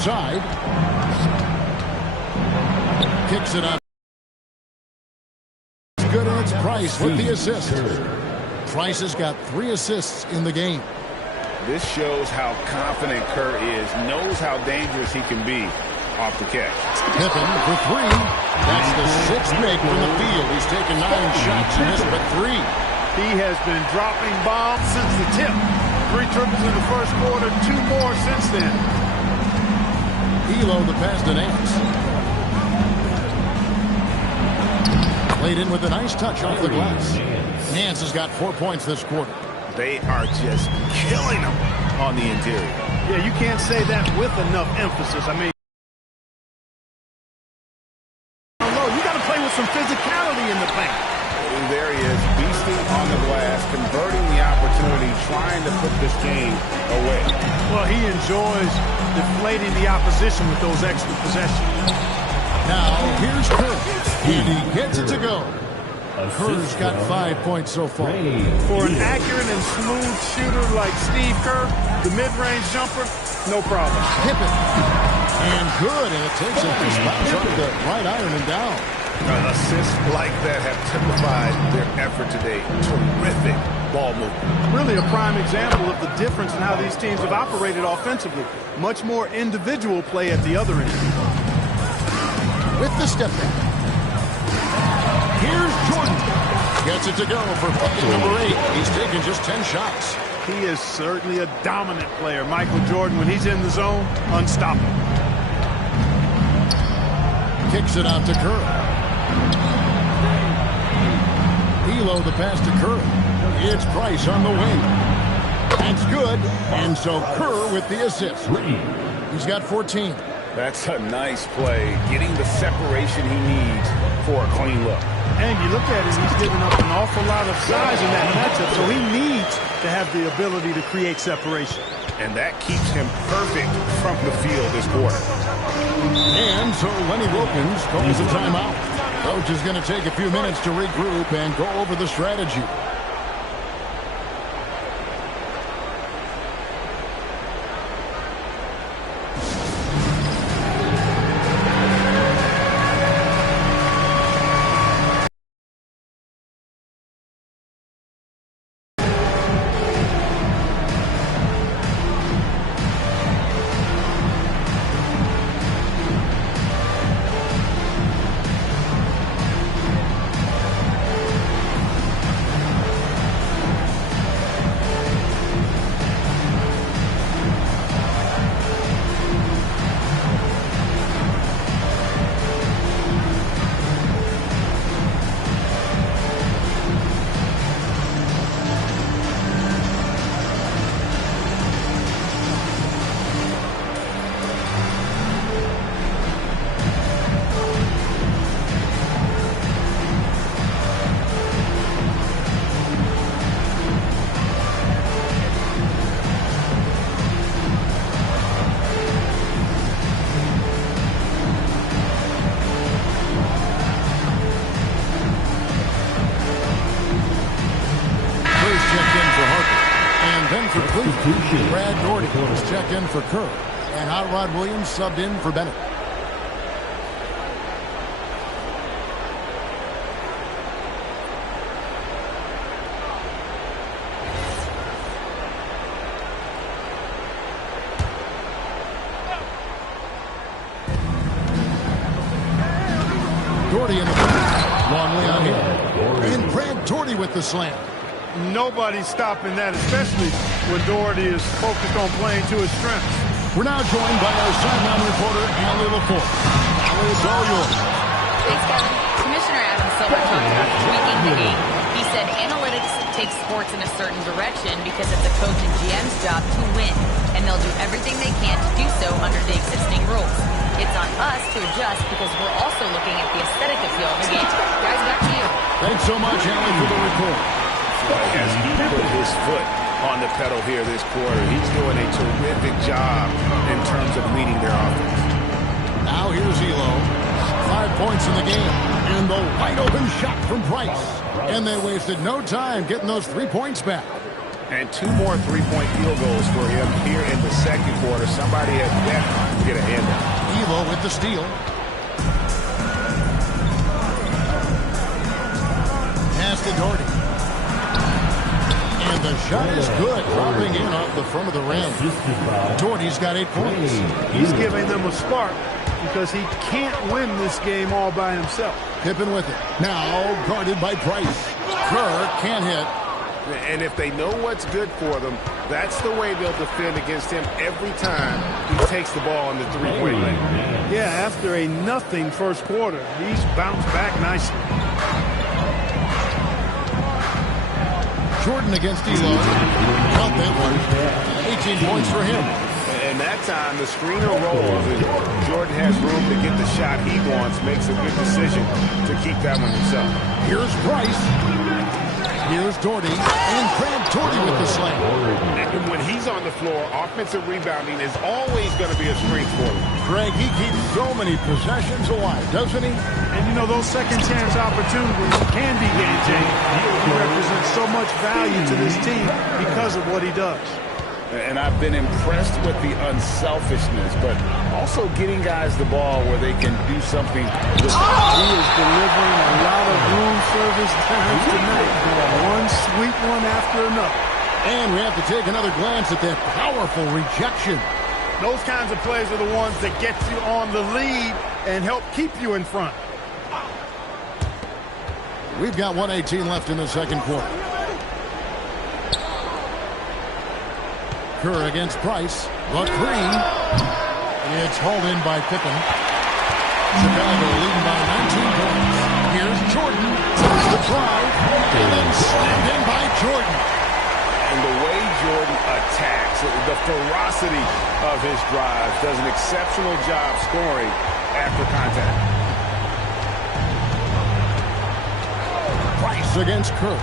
inside. Kicks it up. Good, and it's Price with the assist. Price has got 3 assists in the game. This shows how confident Kerr is, knows how dangerous he can be off the catch. Pippen for 3. That's the 6th make from the field. He's taken 9 shots and missed but 3. He has been dropping bombs since the tip. 3 triples in the first quarter, 2 more since then. Elo the pass to Nance. Played in with a nice touch off the glass. Nance has got 4 points this quarter. They are just killing them on the interior. Yeah, you can't say that with enough emphasis. I mean, you got to play with some physicality in the paint. There he is, beasting on the glass, converting the opportunity, trying to put this game away. Well, he enjoys deflating the opposition with those extra possessions. Now, here's Kerr, and he gets it to go. Kerr's got 5 points so far. For an accurate and smooth shooter like Steve Kerr, the mid-range jumper, no problem. Pippen. And good, and it takes him 2 spots off the right iron and down. Assists like that have typified their effort today. Terrific ball movement. Really a prime example of the difference in how these teams have operated offensively. Much more individual play at the other end. With the step back. Here's Jordan. Gets it to go for bucket number 8. He's taken just 10 shots. He is certainly a dominant player. Michael Jordan, when he's in the zone, unstoppable. Kicks it out to Kerr. Elo the pass to Kerr. It's Price on the wing. That's good. And so Kerr with the assist. He's got 14. That's a nice play, getting the separation he needs for a clean look. And you look at him, he's giving up an awful lot of size in that matchup, so he needs to have the ability to create separation. And that keeps him perfect from the field this quarter. And so Lenny Wilkins calls a timeout. Coach is going to take a few minutes to regroup and go over the strategy. Brad Doherty was checked in for Kerr, and Hot Rod Williams subbed in for Bennett. Doherty in the back. Longley on him. And Brad Doherty with the slam. Nobody's stopping that, especially when Doherty is focused on playing to his strengths. We're now joined by our sideline reporter, Allie LaForte. Allie, it's all yours. Thanks, Kevin. Commissioner Adam Silver talked about tweaking the game. He said analytics take sports in a certain direction because it's a coach and GM's job to win, and they'll do everything they can to do so under the existing rules. It's on us to adjust because we're also looking at the aesthetic appeal of the game. Guys, back to you. Thanks so much, Allie, for the report. As he put his foot on the pedal here this quarter, he's doing a terrific job in terms of leading their offense. Now here's Elo. 5 points in the game. And the wide open shot from Price. And they wasted no time getting those 3 points back. And 2 more three-point field goals for him here in the second quarter. Somebody had better get ahead with the steal. Pass to Doherty. And the shot is good, dropping in off the front of the rim. Doherty's got 8 points. He's giving them a spark because he can't win this game all by himself. Pippen with it. Now guarded by Price. Kerr can't hit. And if they know what's good for them, that's the way they'll defend against him every time he takes the ball in the three-point lane. Yeah, after a nothing first quarter, he's bounced back nicely. Jordan against Elo. Caught that one. 18 points for him. And that time, the screener rolls, and Jordan has room to get the shot he wants, makes a good decision to keep that one himself. Here's Price. Here's Doherty. And Crab Doherty with the slam. And when he's on the floor, offensive rebounding is always going to be a strength for him. Greg, he keeps so many possessions alive, doesn't he? And, you know, those second chance opportunities can be game-changing. He represents so much value to this team because of what he does. And I've been impressed with the unselfishness, but also getting guys the ball where they can do something with it. He is delivering a lot of room service times tonight. One sweet one after another. And we have to take another glance at that powerful rejection. Those kinds of plays are the ones that get you on the lead and help keep you in front. We've got 1:18 left in the second quarter. Kerr against Price. The three. It's hauled in by Pippen. Chicago leading by 19 points. Here's Jordan. Takes the drive. And then slammed in by Jordan. And the way Jordan attacks, the ferocity of his drive, does an exceptional job scoring after contact. Price against Kerr.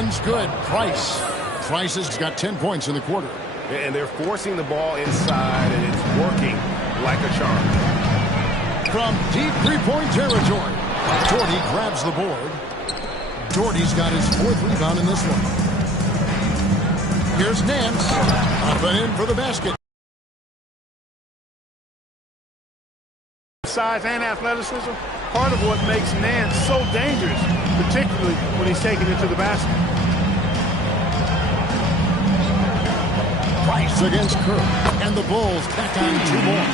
one's good. Price has got 10 points in the quarter. And they're forcing the ball inside, and it's working like a charm. From deep three-point territory, Doherty grabs the board. Doherty's got his 4th rebound in this one. Here's Nance. Up and in for the basket. Size and athleticism, part of what makes Nance so dangerous, particularly when he's taken into the basket. Price against Kerr, and the Bulls tack on 2 more.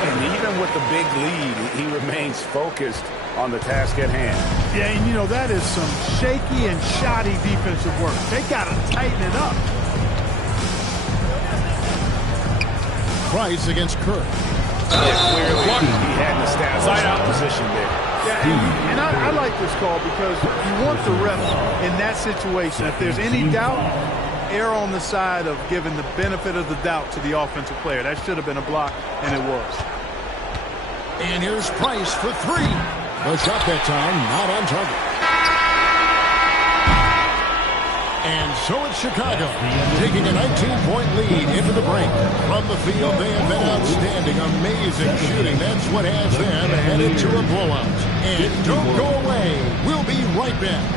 And even with the big lead, he remains focused on the task at hand. Yeah, and you know, that is some shaky and shoddy defensive work. They got to tighten it up. Price against Kerr. Clearly, he hadn't established a position there. Yeah, and I like this call because you want the ref in that situation. If there's any doubt, err on the side of giving the benefit of the doubt to the offensive player. That should have been a block, and it was. And here's Price for 3. The shot that time not on target. And so it's Chicago taking a 19-point lead into the break. From the field, they have been outstanding, amazing shooting. That's what has them headed to a blowout. And don't go away. We'll be right back.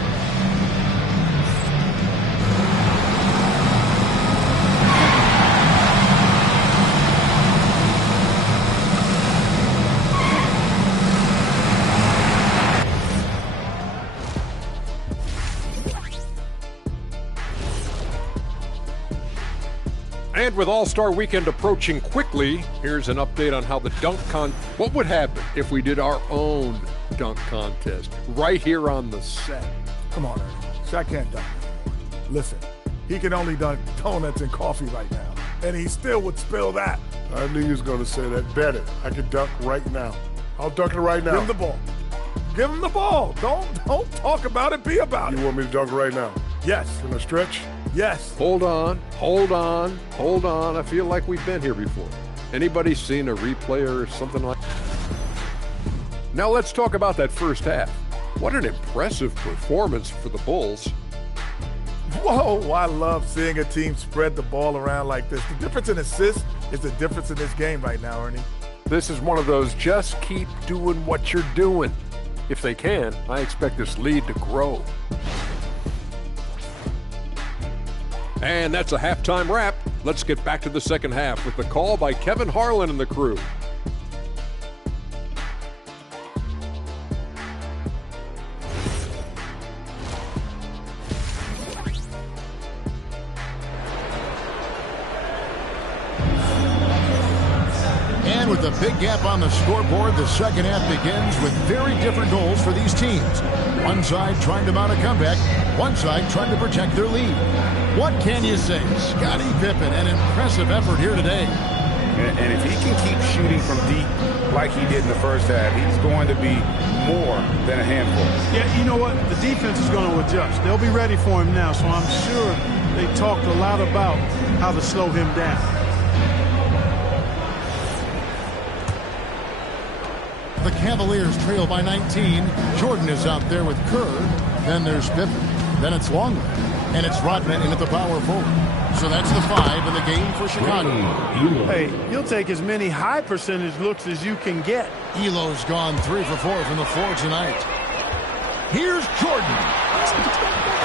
And with All-Star Weekend approaching quickly, here's an update on how the what would happen if we did our own dunk contest right here on the set. Come on, Ernie. Shaq can't dunk. Listen, he can only dunk donuts and coffee right now, and he still would spill that. I knew you was going to say that. Bet it. I can dunk right now. I'll dunk it right now. Give him the ball. Give him the ball. Don't talk about it. Be about it. You want me to dunk it right now? Yes. Can I stretch? Yes. Hold on. I feel like we've been here before. Anybody seen a replay or something like that? Now let's talk about that first half. What an impressive performance for the Bulls. Whoa, I love seeing a team spread the ball around like this. The difference in assists is the difference in this game right now, Ernie. This is one of those just keep doing what you're doing. If they can, I expect this lead to grow. And that's a halftime wrap. Let's get back to the second half with the call by Kevin Harlan and the crew. And with a big gap on the scoreboard, the second half begins with very different goals for these teams. One side trying to mount a comeback, one side trying to protect their lead. What can you say? Scottie Pippen, an impressive effort here today. And if he can keep shooting from deep like he did in the first half, he's going to be more than a handful. Yeah, you know what? The defense is going to adjust. They'll be ready for him now, so I'm sure they talked a lot about how to slow him down. The Cavaliers trail by 19. Jordan is out there with Kerr. Then there's Pippen. Then it's Longley. And it's Rodman in at the power forward. So that's the 5 in the game for Chicago. Hey, you'll take as many high percentage looks as you can get. Elo's gone 3 for 4 from the floor tonight. Here's Jordan.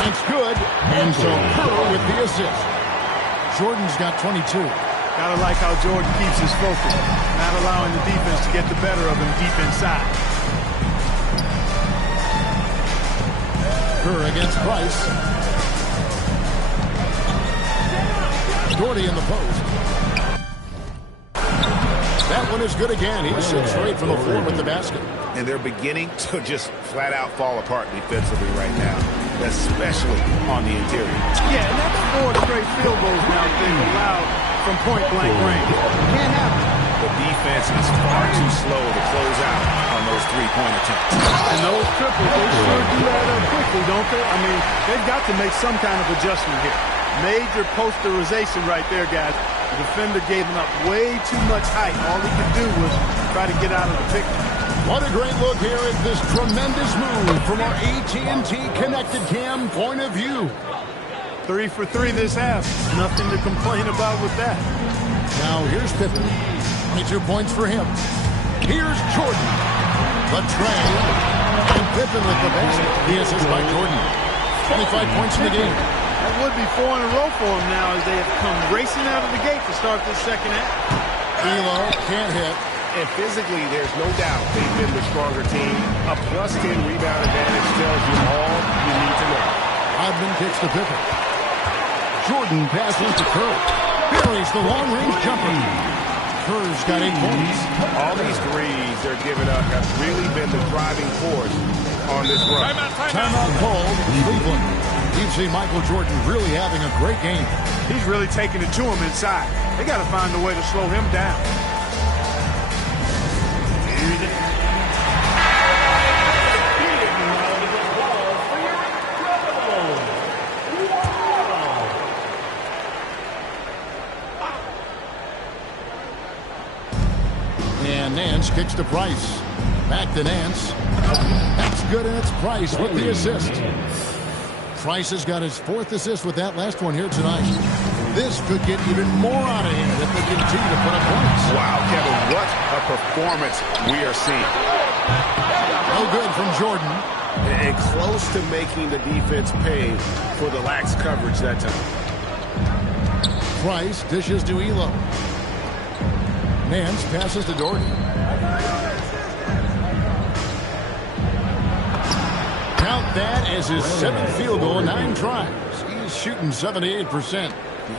That's good. And so Kerr with the assist. Jordan's got 22. Gotta like how Jordan keeps his focus, not allowing the defense to get the better of him deep inside. Kerr against Price. Doherty in the post. That one is good again. He's 6 straight from the floor with the basket. And they're beginning to just flat out fall apart defensively right now, especially on the interior. Yeah, and that's 4 straight field goals now being allowed from point-blank range. Can't happen. The defense is far too slow to close out on those three-point attempts. And those triples, they sure do that up quickly, don't they? I mean, they've got to make some kind of adjustment here. Major posterization right there, guys. The defender gave him up way too much height. All he could do was try to get out of the picture. What a great look here at this tremendous move from our AT&T Connected Cam point of view. 3 for 3 this half. Nothing to complain about with that. Now here's Pippen. 22 points for him. Here's Jordan. The tray. And Pippen with the basket. The assist by Jordan. 25 points in the game. That would be 4 in a row for him now as they have come racing out of the gate to start this second half. Elo can't hit. And physically, there's no doubt they've been the stronger team. A +10 rebound advantage tells you all you need to know. Rodman kicks to Pippen. Jordan passes to Kerr. Buries the long-range jumper. Kerr's got 8 points. All these threes they're giving up have really been the driving force on this run. Timeout called. Cleveland. You've seen Michael Jordan really having a great game. He's really taking it to him inside. They got to find a way to slow him down. And Nance kicks to Price. Back to Nance. That's good, and it's Price with the assist. Price has got his 4th assist with that last one here tonight. This could get even more out of hand if they continue to put up points. Wow, Kevin, what a performance we are seeing. No good from Jordan. And close to making the defense pay for the lax coverage that time. Price dishes to Elo. Nance passes to Doherty. Count that as his 7th field goal in 9 tries. He's shooting 78%.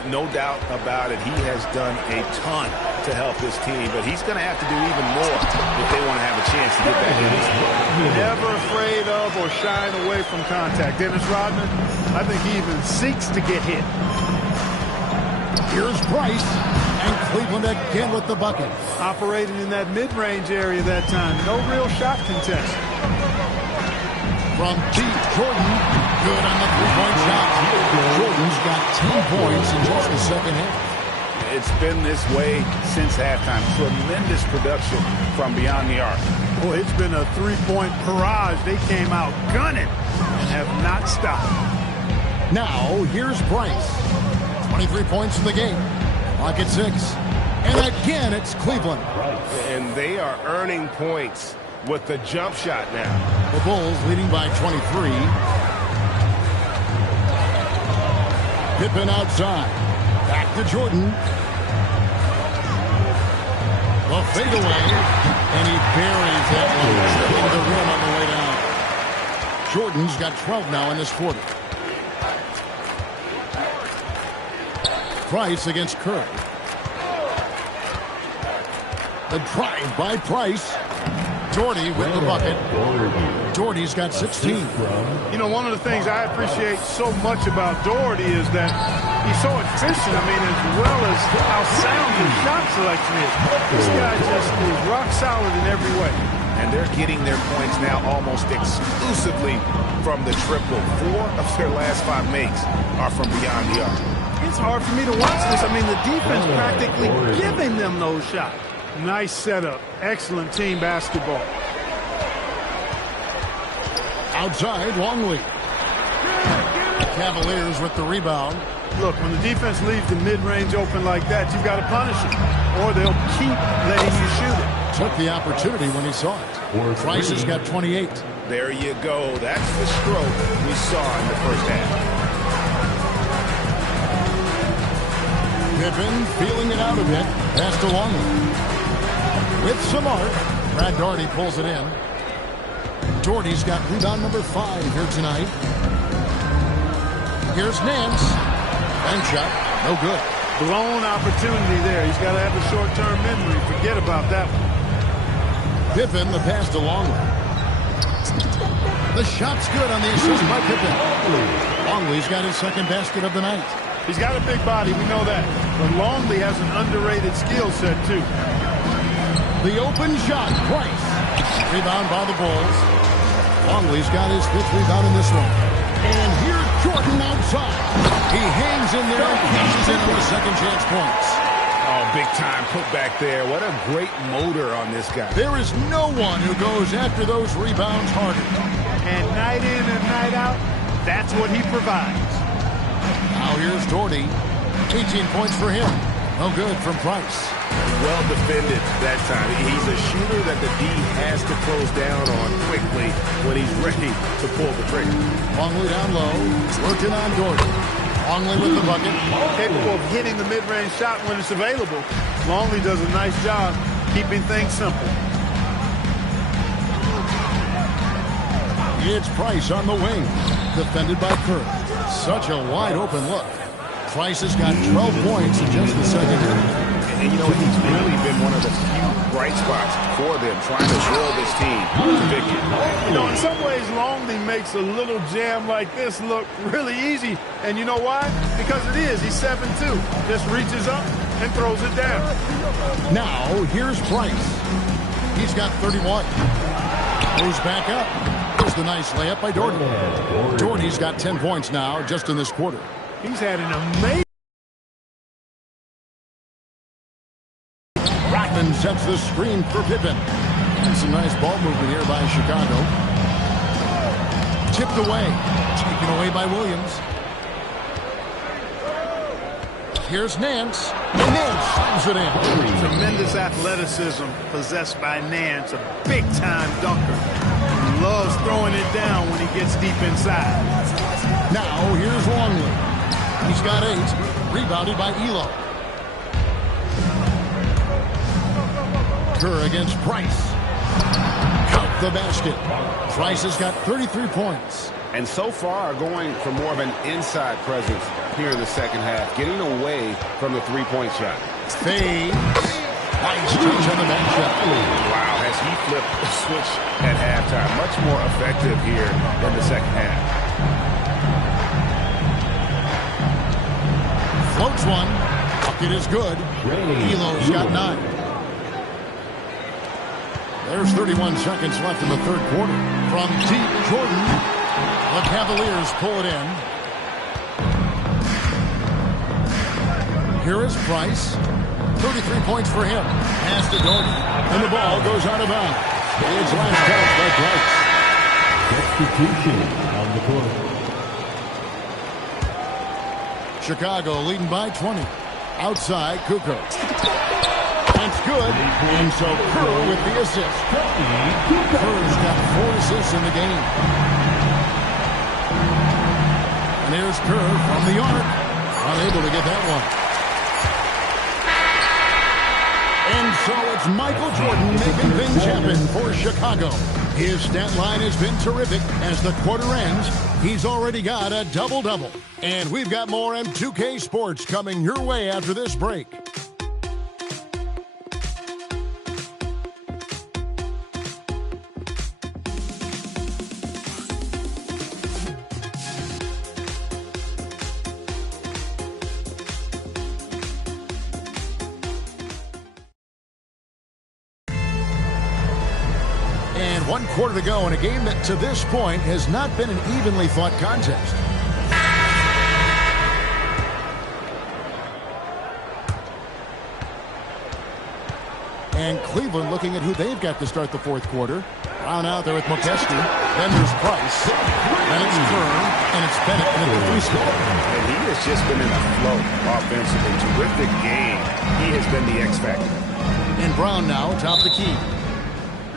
No doubt about it. He has done a ton to help this team, but he's going to have to do even more if they want to have a chance to get back in this game. Never afraid of or shying away from contact. Dennis Rodman, I think he even seeks to get hit. Here's Price, and Cleveland again with the bucket. Operating in that mid-range area that time. No real shot contest. From deep, Jordan, good on the three-point shot. Jordan's got 10 points in just the second half. It's been this way since halftime. Tremendous production from beyond the arc. Boy, it's been a three-point barrage. They came out gunning and have not stopped. Now, here's Price. 23 points in the game. Clock at 6. And again, it's Cleveland. And they are earning points with the jump shot now. The Bulls leading by 23. Pippen outside. Back to Jordan. The fadeaway. And he buries that one. Tripping the rim on the way down. Jordan's got 12 now in this quarter. Price against Kerr. The drive by Price. Doherty with the bucket. Doherty's got 16. You know, one of the things I appreciate so much about Doherty is that he's so efficient. I mean, as well as how sound his shot selection is. This guy just is rock solid in every way. And they're getting their points now almost exclusively from the triple. 4 of their last 5 makes are from beyond the arc. It's hard for me to watch this. I mean, the defense practically giving them those shots. Nice setup. Excellent team basketball. Outside, Longley. Cavaliers with the rebound. Look, when the defense leaves the mid-range open like that, you've got to punish them, or they'll keep letting you shoot it. Took the opportunity when he saw it. Price has got 28. There you go. That's the stroke we saw in the first half. Pippen feeling it out a bit. Pass to Longley. With some arc, Brad Doherty pulls it in. Doherty's got rebound number 5 here tonight. Here's Nance. And shot. No good. Blown opportunity there. He's got to have a short-term memory. Forget about that one. Pippen, the pass to Longley. The shot's good on the assist by Pippen. Longley's got his second basket of the night. He's got a big body, we know that. But Longley has an underrated skill set, too. The open shot, Price. Rebound by the Bulls. Longley's got his 5th rebound in this one. And here's Jordan outside. He hangs in there and catches in for the second chance points. Oh, big time put back there. What a great motor on this guy. There is no one who goes after those rebounds harder. And night in and night out, that's what he provides. Now here's Doherty. 18 points for him. No good from Price. Well defended that time. He's a shooter that the D has to close down on quickly when he's ready to pull the trigger. Longley down low. Working on Doherty. Longley with the bucket. Capable of hitting the mid-range shot when it's available. Longley does a nice job keeping things simple. It's Price on the wing. Defended by Kerr. Such a wide-open look. Price has got 12 points in just the second half. And you know, he's really been one of the few bright spots for them, trying to will this team to victory. You know, in some ways, Longley makes a little jam like this look really easy. And you know why? Because it is. He's 7'2". Just reaches up and throws it down. Now, here's Price. He's got 31. Moves back up. There's the nice layup by Doherty. Doherty's got 10 points now just in this quarter. He's had an amazing... Rockman sets the screen for Pippen. And some nice ball movement here by Chicago. Tipped away. Taken away by Williams. Here's Nance. And Nance slams it in. Tremendous athleticism possessed by Nance. A big-time dunker. He loves throwing it down when he gets deep inside. Now, here's Longley. He's got 8. Rebounded by Elo. Kerr against Price. Count the basket. Price has got 33 points. And so far going for more of an inside presence here in the second half, getting away from the three-point shot. Fades. Nice touch on the back shot. Wow, has he flipped the switch at halftime. Much more effective here in the second half. Floats one. Bucket is good. Elo's got 9. There's 31 seconds left in the third quarter. From deep, Jordan. The Cavaliers pull it in. Here is Price. 33 points for him. Pass to Doherty. And the ball goes out of bounds. It's last touch by Price. Substitution on the court. Chicago leading by 20. Outside, Kukoc. That's good. And so Kerr with the assist. Kerr's got 4 assists in the game. And here's Kerr from the arc. Unable to get that one. And so it's Michael Jordan making things happen for Chicago. His stat line has been terrific. As the quarter ends, he's already got a double-double. And we've got more M2K Sports coming your way after this break. And 1 quarter to go in a game that to this point has not been an evenly fought contest. And Cleveland looking at who they've got to start the fourth quarter. Brown out there with McKesky. Then there's Price. Then it's Kerr. And it's Bennett in the free score. And he has just been in a flow offensively. Terrific game. He has been the X factor. And Brown now atop the key.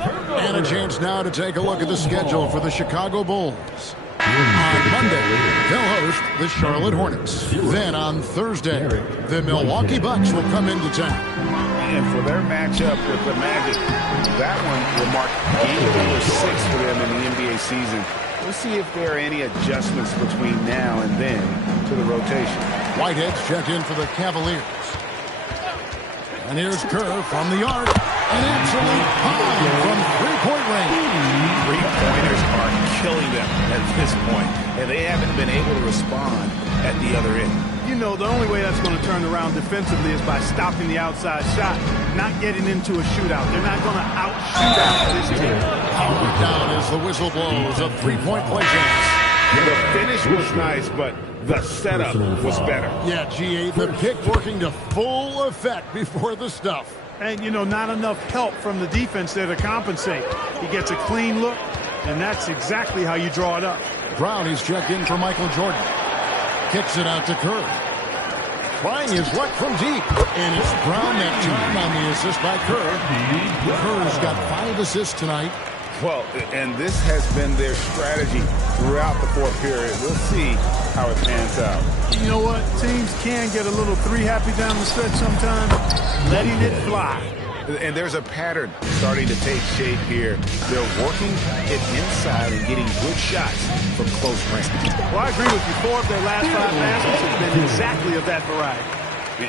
And a chance now to take a look at the schedule for the Chicago Bulls. On Monday, they'll host the Charlotte Hornets. Then on Thursday, the Milwaukee Bucks will come into town. And for their matchup with the Magic, that one will mark game number 6 for them in the NBA season. We'll see if there are any adjustments between now and then to the rotation. Whitehead's checked in for the Cavaliers. And here's Kerr from the arc. An absolute bomb from three-point range. Three-pointers are killing them at this point, and they haven't been able to respond at the other end. You know, the only way that's going to turn around defensively is by stopping the outside shot, not getting into a shootout. They're not going to out-shoot out this team. Powered down as the whistle blows. A three-point play chance. The finish was nice, but the setup was better. Yeah, GA, the pick working to full effect before the stuff. And, you know, not enough help from the defense there to compensate. He gets a clean look, and that's exactly how you draw it up. Brown is checked in for Michael Jordan. kicks it out to Kerr. Trying his luck from deep. And it's Brown that time on the assist by Kerr. Kerr's got 5 assists tonight. Well, and this has been their strategy throughout the fourth period. We'll see how it pans out. You know what? Teams can get a little three-happy down the stretch sometimes, letting it fly. And there's a pattern starting to take shape here. They're working it inside and getting good shots from close range. Well, I agree with you. 4 of their last 5 passes have been exactly of that variety.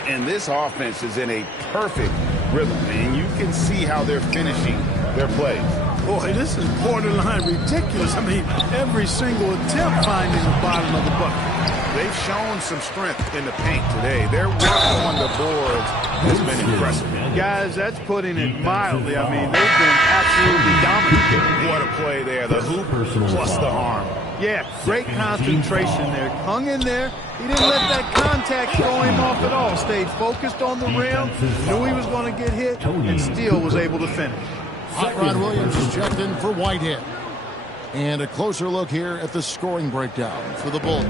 And this offense is in a perfect rhythm, and you can see how they're finishing their plays. Boy, this is borderline ridiculous. I mean, every single attempt finding the bottom of the bucket. They've shown some strength in the paint today. Their work on the boards has been impressive. Guys, that's putting it mildly. I mean, they've been absolutely dominant. What a play there. The hoop plus the arm. Yeah, great concentration there. Hung in there. He didn't let that contact throw him off at all. Stayed focused on the rim, knew he was going to get hit, and still was able to finish. Hot Rod Williams is checked in for Whitehead. And a closer look here at the scoring breakdown for the Bulls.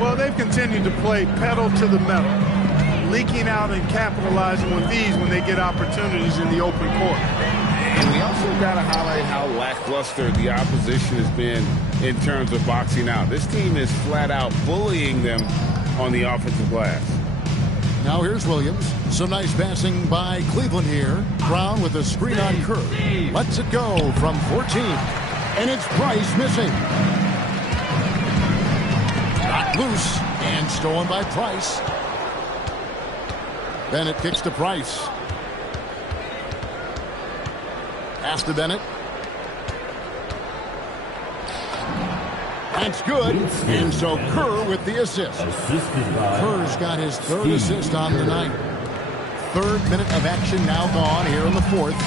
Well, they've continued to play pedal to the metal, leaking out and capitalizing with ease when they get opportunities in the open court. And we also got to highlight how lackluster the opposition has been in terms of boxing out. This team is flat out bullying them on the offensive glass. Now here's Williams. Some nice passing by Cleveland here. Brown with a screen on Kerr. Lets it go from 14. And it's Price missing. Knocked loose and stolen by Price. Bennett kicks to Price. Pass to Bennett. That's good. And so Kerr with the assist. Kerr's got his 3rd assist on the night. 3rd minute of action now gone here in the 4th.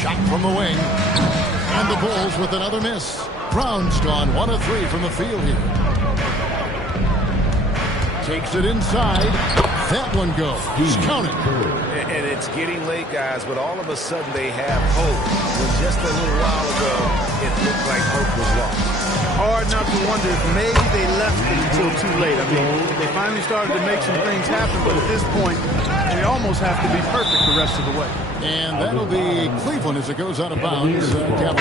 Shot from the wing. And the Bulls with another miss. Brown's gone 1 of 3 from the field here. Takes it inside. That one goes. He's counted. And it's getting late, guys, but all of a sudden they have hope. When just a little while ago, it looked like hope was lost. Hard not to wonder if maybe they left it until too late. I mean, they finally started to make some things happen, but at this point, they almost have to be perfect the rest of the way. And that'll be Cleveland as it goes out of bounds. Cavaliers.